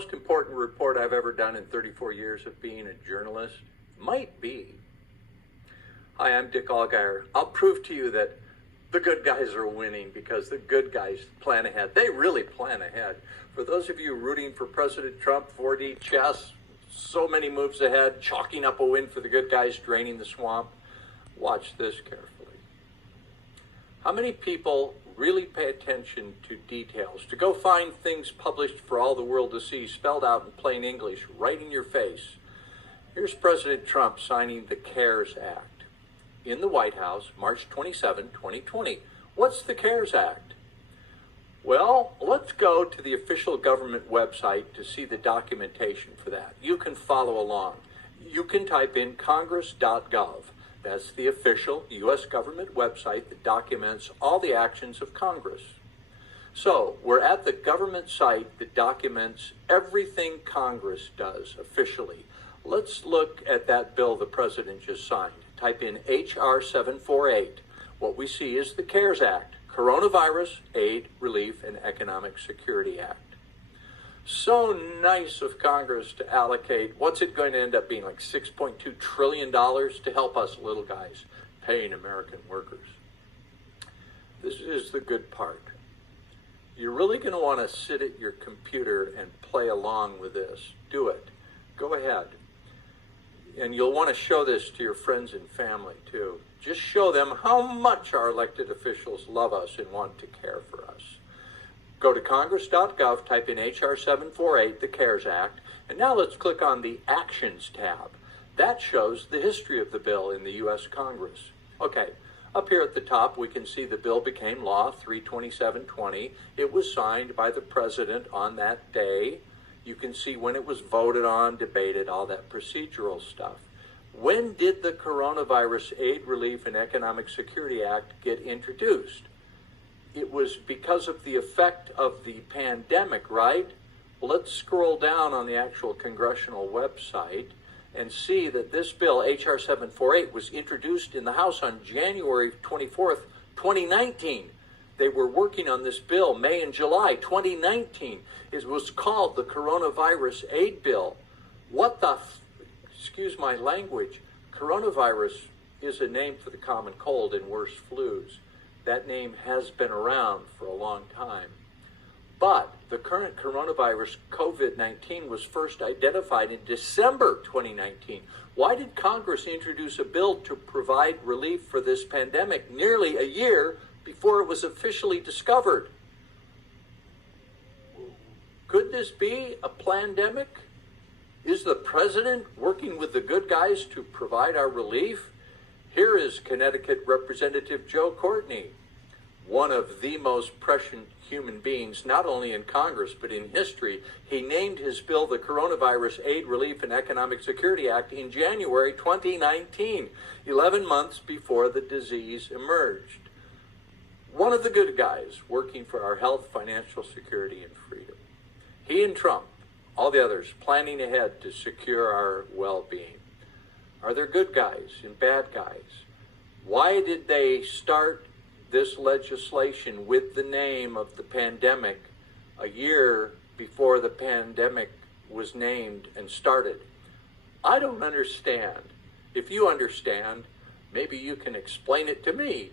most important report I've ever done in 34 years of being a journalist might be. Hi, I'm Dick Allgaier. I'll prove to you that the good guys are winning because the good guys plan ahead. They really plan ahead. For those of you rooting for President Trump, 4D chess, so many moves ahead, chalking up a win for the good guys, draining the swamp, watch this carefully. How many people really pay attention to details, to go find things published for all the world to see, spelled out in plain English, right in your face? Here's President Trump signing the CARES Act in the White House, March 27, 2020. What's the CARES Act? Well, let's go to the official government website to see the documentation for that. You can follow along. You can type in congress.gov. That's the official U.S. government website that documents all the actions of Congress. So we're at the government site that documents everything Congress does officially. Let's look at that bill the president just signed. Type in H.R. 748. What we see is the CARES Act, Coronavirus Aid, Relief, and Economic Security Act. So nice of Congress to allocate, what's it going to end up being, like $6.2 trillion to help us little guys, paying American workers. This is the good part. You're really going to want to sit at your computer and play along with this. Do it. Go ahead. And you'll want to show this to your friends and family too. Just show them how much our elected officials love us and want to care for us. Go to congress.gov, type in H.R. 748, the CARES Act, and now let's click on the Actions tab. That shows the history of the bill in the U.S. Congress. Okay, up here at the top, we can see the bill became law 3/27/20. It was signed by the president on that day. You can see when it was voted on, debated, all that procedural stuff. When did the Coronavirus Aid, Relief, and Economic Security Act get introduced? It was because of the effect of the pandemic, right? Well, let's scroll down on the actual congressional website and see that this bill, H.R. 748, was introduced in the House on January 24th, 2019. They were working on this bill May and July 2019. It was called the Coronavirus Aid Bill. What the, excuse my language, coronavirus is a name for the common cold and worse flus. That name has been around for a long time. But the current coronavirus, COVID-19, was first identified in December 2019. Why did Congress introduce a bill to provide relief for this pandemic nearly a year before it was officially discovered? Could this be a plandemic? Is the president working with the good guys to provide our relief? Here is Connecticut Representative Joe Courtney, one of the most prescient human beings, not only in Congress, but in history. He named his bill the Coronavirus Aid, Relief, and Economic Security Act in January 2019, 11 months before the disease emerged. One of the good guys working for our health, financial security, and freedom. He and Trump, all the others, planning ahead to secure our well-being. Are there good guys and bad guys? Why did they start this legislation with the name of the pandemic a year before the pandemic was named and started? I don't understand. If you understand, maybe you can explain it to me.